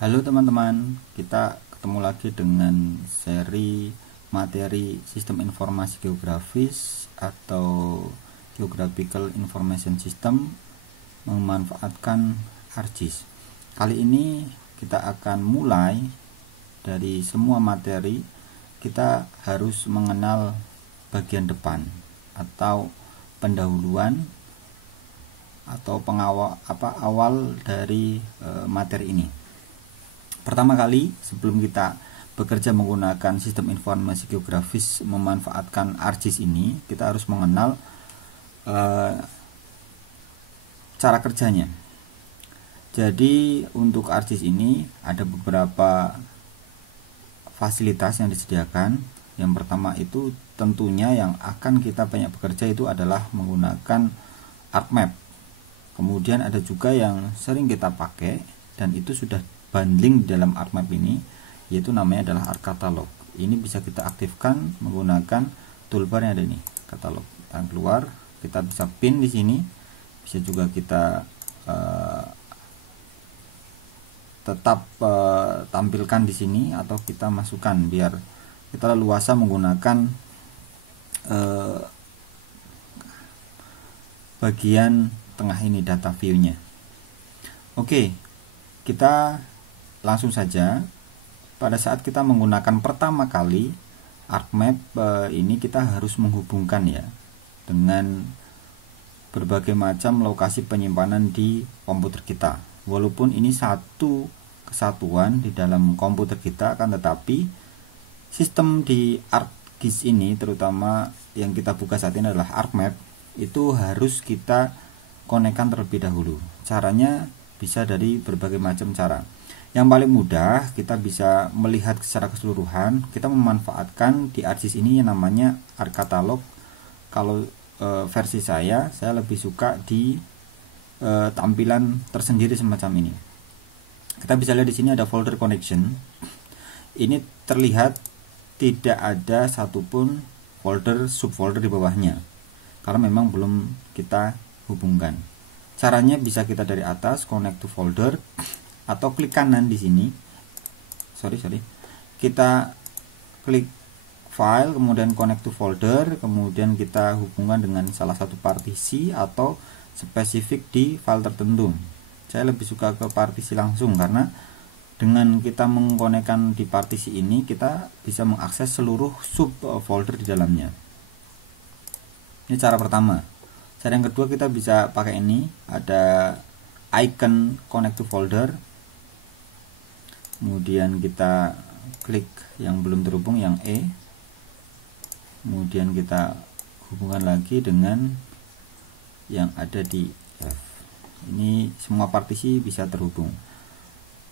Halo teman-teman, kita ketemu lagi dengan seri materi Sistem Informasi Geografis atau Geographical Information System memanfaatkan ArcGIS. Kali ini kita akan mulai dari semua materi. Kita harus mengenal bagian depan atau pendahuluan atau awal dari materi ini. Pertama kali, sebelum kita bekerja menggunakan sistem informasi geografis memanfaatkan ArcGIS ini, kita harus mengenal cara kerjanya. Jadi untuk ArcGIS ini ada beberapa fasilitas yang disediakan. Yang pertama itu tentunya yang akan kita banyak bekerja itu adalah menggunakan ArcMap. Kemudian ada juga yang sering kita pakai dan itu sudah bundling di dalam ArcMap ini, yaitu namanya adalah ArcCatalog. Ini bisa kita aktifkan menggunakan toolbar yang ada ini, katalog. Kita keluar, kita bisa pin di sini, bisa juga kita tetap tampilkan di sini atau kita masukkan biar kita leluasa menggunakan bagian tengah ini, data view-nya. Oke, kita langsung saja. Pada saat kita menggunakan pertama kali ArcMap ini, kita harus menghubungkan ya dengan berbagai macam lokasi penyimpanan di komputer kita. Walaupun ini satu kesatuan di dalam komputer kita, akan tetapi sistem di ArcGIS ini, terutama yang kita buka saat ini adalah ArcMap, itu harus kita konekkan terlebih dahulu. Caranya bisa dari berbagai macam cara. Yang paling mudah, kita bisa melihat secara keseluruhan. Kita memanfaatkan di ArcGIS ini yang namanya ArcCatalog. Kalau versi saya lebih suka di tampilan tersendiri semacam ini. Kita bisa lihat di sini ada folder connection. Ini terlihat tidak ada satupun folder subfolder di bawahnya, karena memang belum kita hubungkan. Caranya bisa kita dari atas connect to folder, atau klik kanan di sini. Kita klik file, kemudian connect to folder, kemudian kita hubungkan dengan salah satu partisi atau spesifik di file tertentu. Saya lebih suka ke partisi langsung, karena dengan kita mengkonekkan di partisi ini, kita bisa mengakses seluruh subfolder di dalamnya. Ini cara pertama. Cara yang kedua, kita bisa pakai ini, ada icon connect to folder. Kemudian kita klik yang belum terhubung, yang E. Kemudian kita hubungkan lagi dengan yang ada di F. Ini semua partisi bisa terhubung.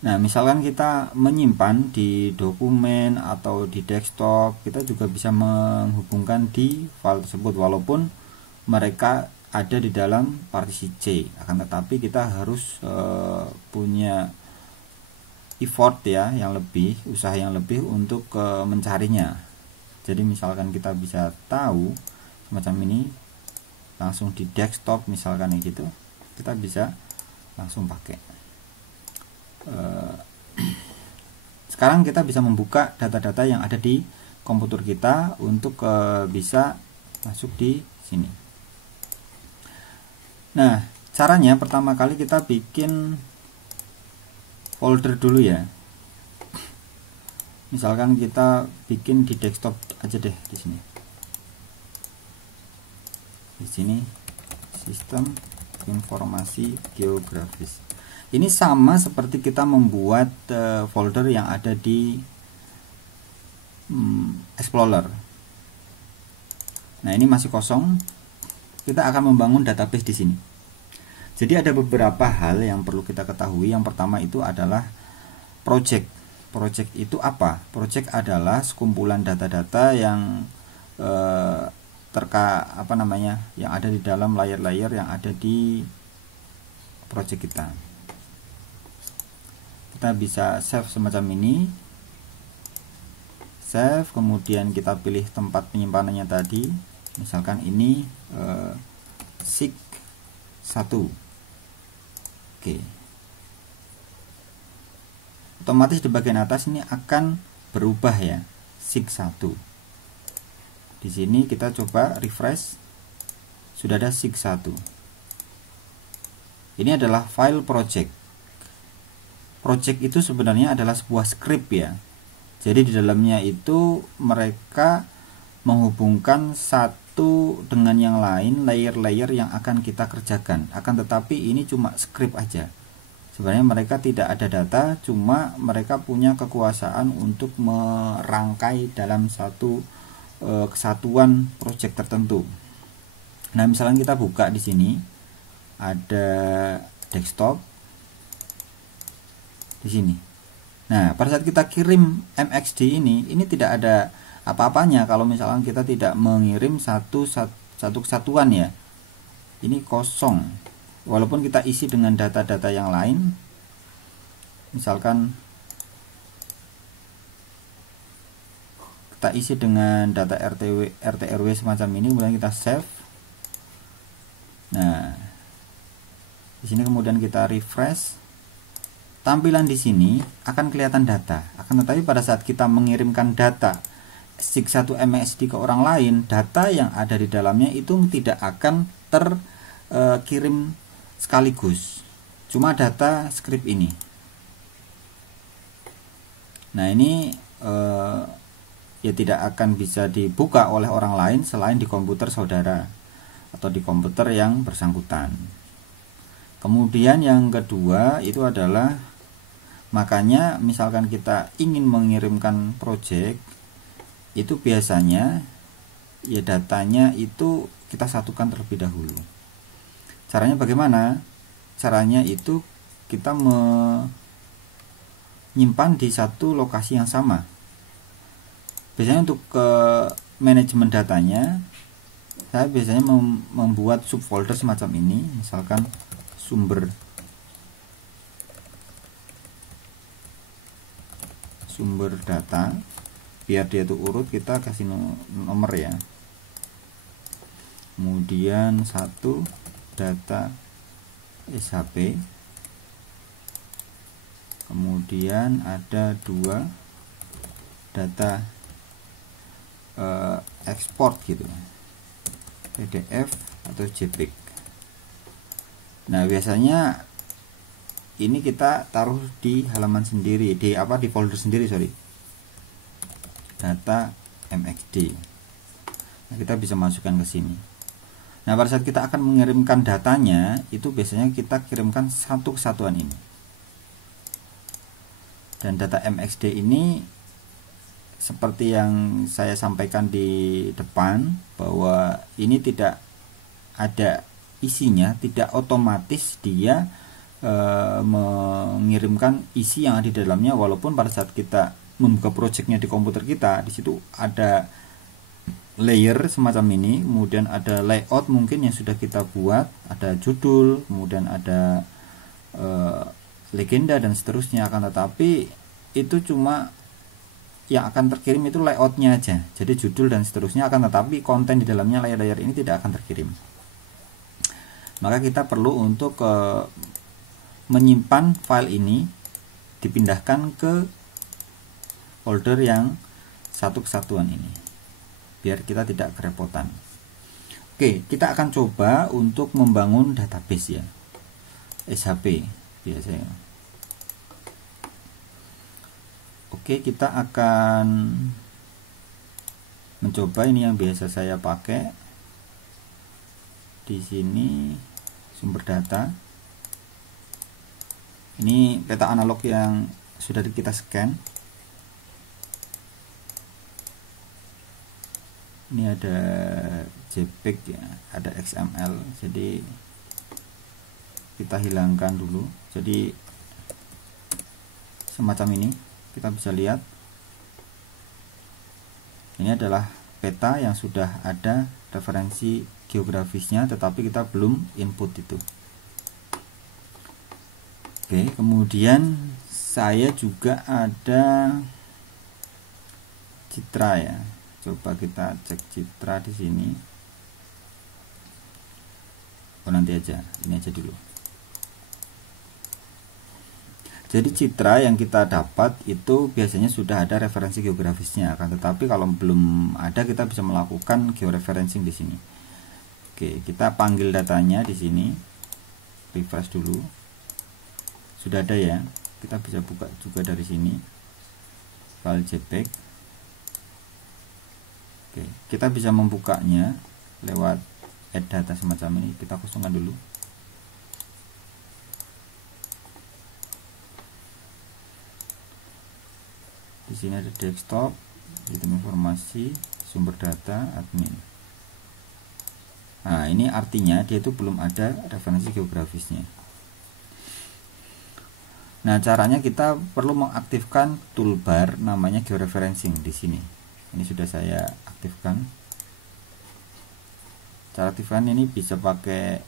Nah, misalkan kita menyimpan di dokumen atau di desktop, kita juga bisa menghubungkan di file tersebut, walaupun mereka ada di dalam partisi C. Akan tetapi kita harus punya effort ya, yang lebih, usaha yang lebih untuk mencarinya. Jadi misalkan kita bisa tahu semacam ini langsung di desktop misalkan gitu, kita bisa langsung pakai. Sekarang kita bisa membuka data-data yang ada di komputer kita untuk bisa masuk di sini. Nah, caranya pertama kali kita bikin folder dulu ya. Misalkan kita bikin di desktop aja deh di sini. Di sini sistem informasi geografis. Ini sama seperti kita membuat folder yang ada di Explorer. Nah, ini masih kosong. Kita akan membangun database di sini. Jadi ada beberapa hal yang perlu kita ketahui. Yang pertama itu adalah project. Project itu apa? Project adalah sekumpulan data-data yang yang ada di dalam layer-layer yang ada di project kita. Kita bisa save semacam ini. Save, kemudian kita pilih tempat penyimpanannya tadi. Misalkan ini SIG 1. Oke. otomatis di bagian atas ini akan berubah ya, SIG1. Di sini kita coba refresh, sudah ada SIG1. Ini adalah file project. Project itu sebenarnya adalah sebuah script ya. Jadi di dalamnya itu mereka menghubungkan satu dengan yang lain, layer-layer yang akan kita kerjakan. Akan tetapi ini cuma script aja. Sebenarnya mereka tidak ada data, cuma mereka punya kekuasaan untuk merangkai dalam satu kesatuan project tertentu. Nah, misalnya kita buka di sini ada desktop di sini. Nah, pada saat kita kirim MXD ini tidak ada apa-apanya kalau misalnya kita tidak mengirim satu kesatuan ya. Ini kosong. Walaupun kita isi dengan data-data yang lain, misalkan kita isi dengan data RT/RW semacam ini, kemudian kita save. Nah, di sini kemudian kita refresh, tampilan di sini akan kelihatan data. Akan tetapi pada saat kita mengirimkan data SIG1 MXD ke orang lain, data yang ada di dalamnya itu tidak akan terkirim sekaligus, cuma data script ini. Nah, ini ya tidak akan bisa dibuka oleh orang lain selain di komputer saudara atau di komputer yang bersangkutan. Kemudian yang kedua itu adalah, makanya misalkan kita ingin mengirimkan project, itu biasanya ya datanya itu kita satukan terlebih dahulu. Caranya bagaimana? Caranya itu kita menyimpan di satu lokasi yang sama. Biasanya untuk manajemen datanya, saya biasanya membuat subfolder semacam ini, misalkan sumber data, biar dia tuh urut, kita kasih nomor ya. Kemudian satu data SHP, kemudian ada dua data ekspor gitu, PDF atau JPEG. Nah, biasanya ini kita taruh di halaman sendiri, di folder sendiri, data MXD. Nah, kita bisa masukkan ke sini. Nah, pada saat kita akan mengirimkan datanya, itu biasanya kita kirimkan satu kesatuan ini. Dan data MXD ini seperti yang saya sampaikan di depan, bahwa ini tidak ada isinya, tidak otomatis dia mengirimkan isi yang ada di dalamnya, walaupun pada saat kita membuka projectnya di komputer kita, di situ ada layer semacam ini, kemudian ada layout mungkin yang sudah kita buat, ada judul, kemudian ada legenda dan seterusnya. Akan tetapi itu cuma yang akan terkirim itu layoutnya aja, jadi judul dan seterusnya. Akan tetapi konten di dalamnya, layar-layar ini tidak akan terkirim. Maka kita perlu untuk menyimpan file ini, dipindahkan ke folder yang satu kesatuan ini, biar kita tidak kerepotan. Oke, kita akan coba untuk membangun database ya, SHP biasanya. Oke, kita akan mencoba ini yang biasa saya pakai. Di sini sumber data. Ini peta analog yang sudah kita scan. Ini ada JPEG ya, ada XML. Jadi kita hilangkan dulu. Jadi semacam ini, kita bisa lihat. Ini adalah peta yang sudah ada referensi geografisnya, tetapi kita belum input itu. Oke, kemudian saya juga ada citra ya. Coba kita cek citra di sini. Oh, nanti aja, ini aja dulu. Jadi citra yang kita dapat itu biasanya sudah ada referensi geografisnya, akan tetapi kalau belum ada kita bisa melakukan georeferencing di sini. Oke, kita panggil datanya di sini, refresh dulu. Sudah ada ya. Kita bisa buka juga dari sini, file JPEG. Oke, kita bisa membukanya lewat add data semacam ini. Kita kosongkan dulu. Di sini ada desktop, item informasi, sumber data, admin. Nah, ini artinya dia itu belum ada referensi geografisnya. Nah, caranya kita perlu mengaktifkan toolbar namanya georeferencing di sini. Ini sudah saya aktifkan. Cara aktifkan ini bisa pakai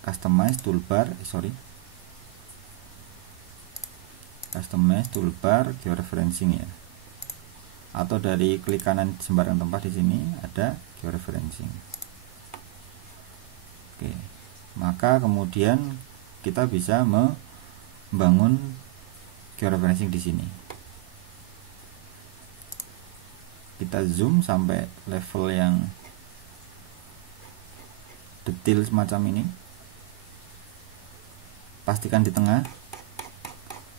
customize toolbar, customize toolbar georeferencing ya, atau dari klik kanan sembarang tempat di sini ada georeferencing. Oke, maka kemudian kita bisa membangun georeferencing di sini. Kita zoom sampai level yang detail semacam ini, pastikan di tengah.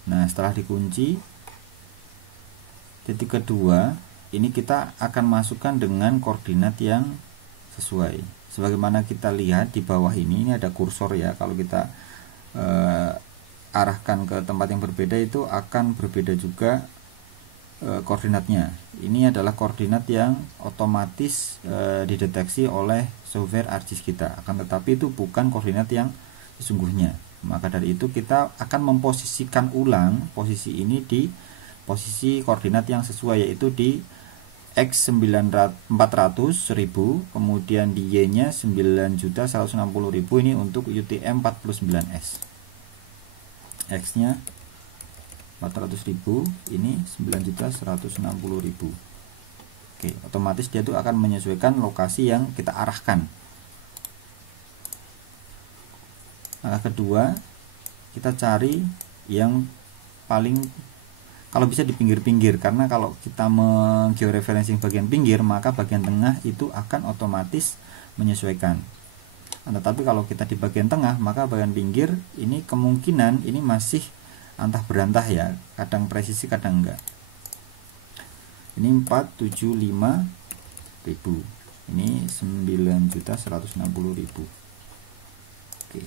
Nah, setelah dikunci, titik kedua ini kita akan masukkan dengan koordinat yang sesuai. Sebagaimana kita lihat di bawah ini ada kursor ya. Kalau kita arahkan ke tempat yang berbeda itu akan berbeda juga koordinatnya. Ini adalah koordinat yang otomatis dideteksi oleh software ArcGIS kita. Akan tetapi itu bukan koordinat yang sesungguhnya. Maka dari itu kita akan memposisikan ulang posisi ini di posisi koordinat yang sesuai, yaitu di X 400.000, kemudian di Y nya 9.160.000. Ini untuk UTM 49S. X nya 400.000, ini 9.160.000. Oke, otomatis dia itu akan menyesuaikan lokasi yang kita arahkan. Langkah kedua, kita cari yang paling, kalau bisa di pinggir-pinggir, karena kalau kita menggeoreferencing bagian pinggir maka bagian tengah itu akan otomatis menyesuaikan. Tetapi kalau kita di bagian tengah maka bagian pinggir ini kemungkinan ini masih antah berantah ya, kadang presisi kadang enggak. Ini 475.000, ini 9.160.000. Oke,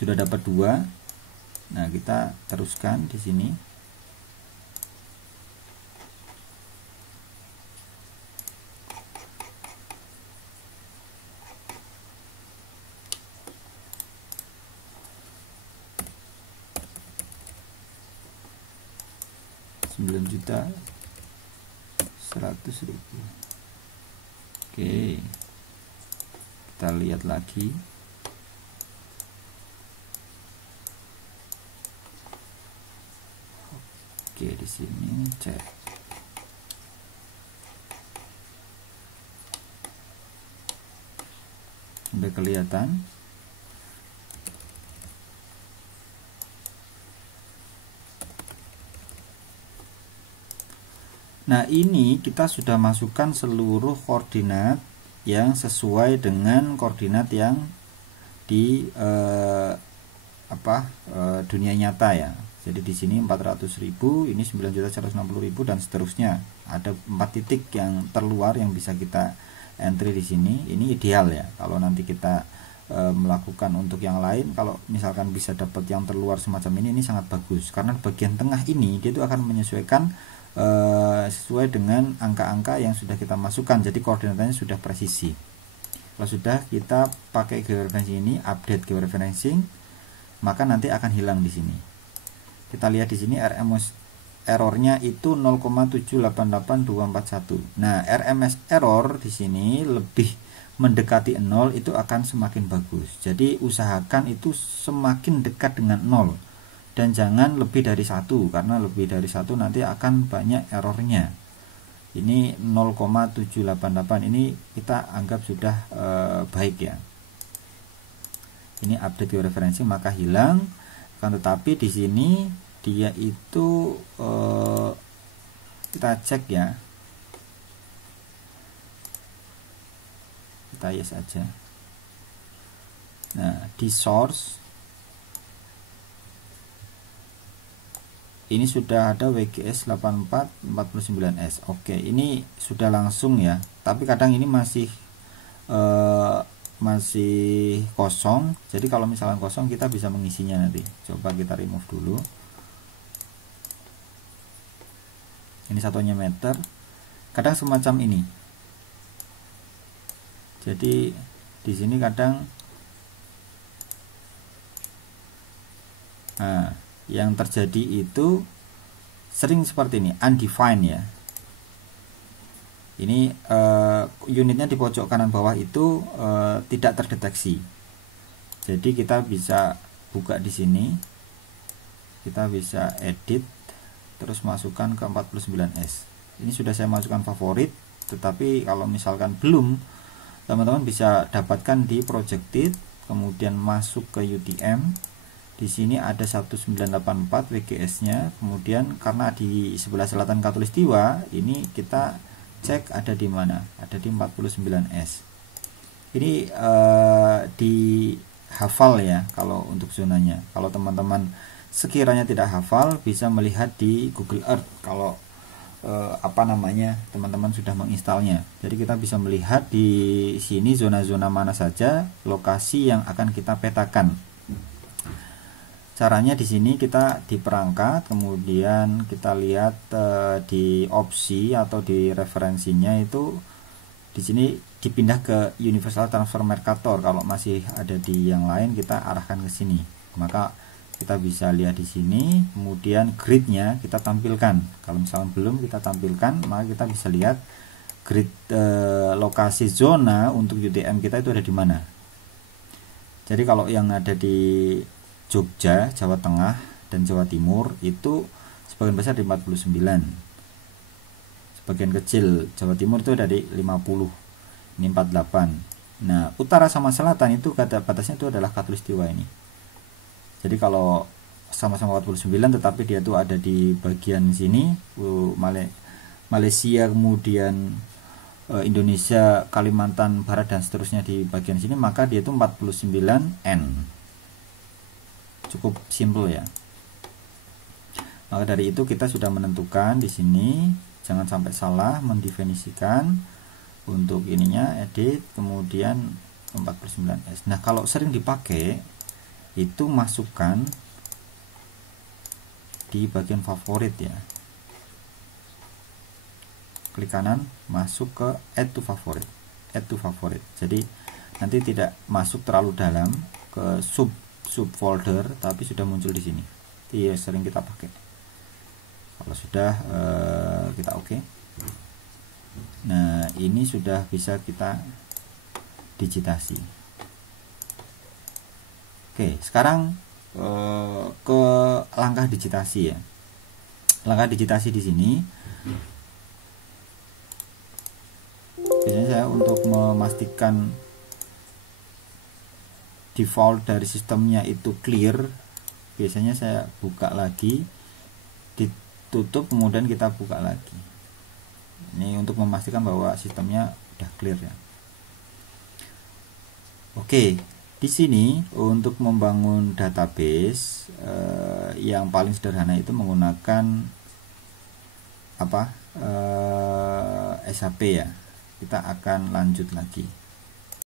sudah dapat dua. Nah, kita teruskan di sini. $9.100.000. Oke, kita lihat lagi. Oke, di sini cek. Sudah kelihatan. Nah, ini kita sudah masukkan seluruh koordinat yang sesuai dengan koordinat yang di dunia nyata ya. Jadi di sini 400.000, ini 9.160.000 dan seterusnya. Ada 4 titik yang terluar yang bisa kita entry di sini. Ini ideal ya. Kalau nanti kita melakukan untuk yang lain, kalau misalkan bisa dapat yang terluar semacam ini sangat bagus. Karena bagian tengah ini dia itu akan menyesuaikan sesuai dengan angka-angka yang sudah kita masukkan. Jadi koordinatnya sudah presisi. Kalau sudah kita pakai georeferencing ini, update georeferencing, maka nanti akan hilang di sini. Kita lihat di sini RMS errornya itu 0,788241. Nah, RMS error di sini lebih mendekati 0 itu akan semakin bagus. Jadi usahakan itu semakin dekat dengan 0 dan jangan lebih dari 1, karena lebih dari 1 nanti akan banyak errornya. Ini 0,788 ini kita anggap sudah baik ya. ini update georeferencing maka hilang. Kan tetapi di sini dia itu kita cek ya, kita yes aja. Nah di source ini sudah ada WGS 8449S. Oke, ini sudah langsung ya, tapi kadang ini masih kosong. Jadi kalau misalkan kosong kita bisa mengisinya nanti. Coba kita remove dulu. Ini satunya meter. Kadang semacam ini. Jadi di sini kadang yang terjadi itu sering seperti ini, undefined ya. Ini unitnya di pojok kanan bawah itu tidak terdeteksi. Jadi kita bisa buka di sini, kita bisa edit, terus masukkan ke 49S. Ini sudah saya masukkan favorit, tetapi kalau misalkan belum, teman-teman bisa dapatkan di projected, kemudian masuk ke UTM. Di sini ada 1984 WGS-nya, kemudian karena di sebelah selatan Katulistiwa, ini kita cek ada di mana, ada di 49S. Ini dihafal ya kalau untuk zonanya. Kalau teman-teman sekiranya tidak hafal, bisa melihat di Google Earth kalau teman-teman sudah menginstalnya. Jadi kita bisa melihat di sini zona-zona mana saja lokasi yang akan kita petakan. Caranya di sini kita di perangkat, kemudian kita lihat di opsi atau di referensinya itu di sini dipindah ke Universal Transfer Mercator. Kalau masih ada di yang lain kita arahkan ke sini. Maka kita bisa lihat di sini, kemudian gridnya kita tampilkan. Kalau misalnya belum kita tampilkan, maka kita bisa lihat grid lokasi zona untuk UTM kita itu ada di mana. Jadi kalau yang ada di Jogja, Jawa Tengah, dan Jawa Timur itu sebagian besar di 49. Sebagian kecil Jawa Timur itu ada di 50. Ini 48. Nah, utara sama selatan itu batasnya itu adalah Katulistiwa ini. Jadi kalau sama-sama 49 tetapi dia tuh ada di bagian sini, Malaysia, kemudian Indonesia, Kalimantan Barat dan seterusnya di bagian sini, maka dia itu 49N. Cukup simple ya. Maka dari itu kita sudah menentukan di sini, jangan sampai salah mendefinisikan untuk ininya, edit, kemudian 49S. Nah, kalau sering dipakai itu masukkan di bagian favorit ya. Klik kanan, masuk ke add to favorite. Add to favorite. Jadi nanti tidak masuk terlalu dalam ke subfolder, tapi sudah muncul di sini. Iya, sering kita pakai. Kalau sudah kita oke. Nah, ini sudah bisa kita digitasi. Oke, sekarang ke langkah digitasi ya. Langkah digitasi di sini biasanya saya untuk memastikan default dari sistemnya itu clear, biasanya saya buka lagi, ditutup, kemudian kita buka lagi. Ini untuk memastikan bahwa sistemnya udah clear ya. Oke, di sini untuk membangun database yang paling sederhana itu menggunakan SAP ya. Kita akan lanjut lagi.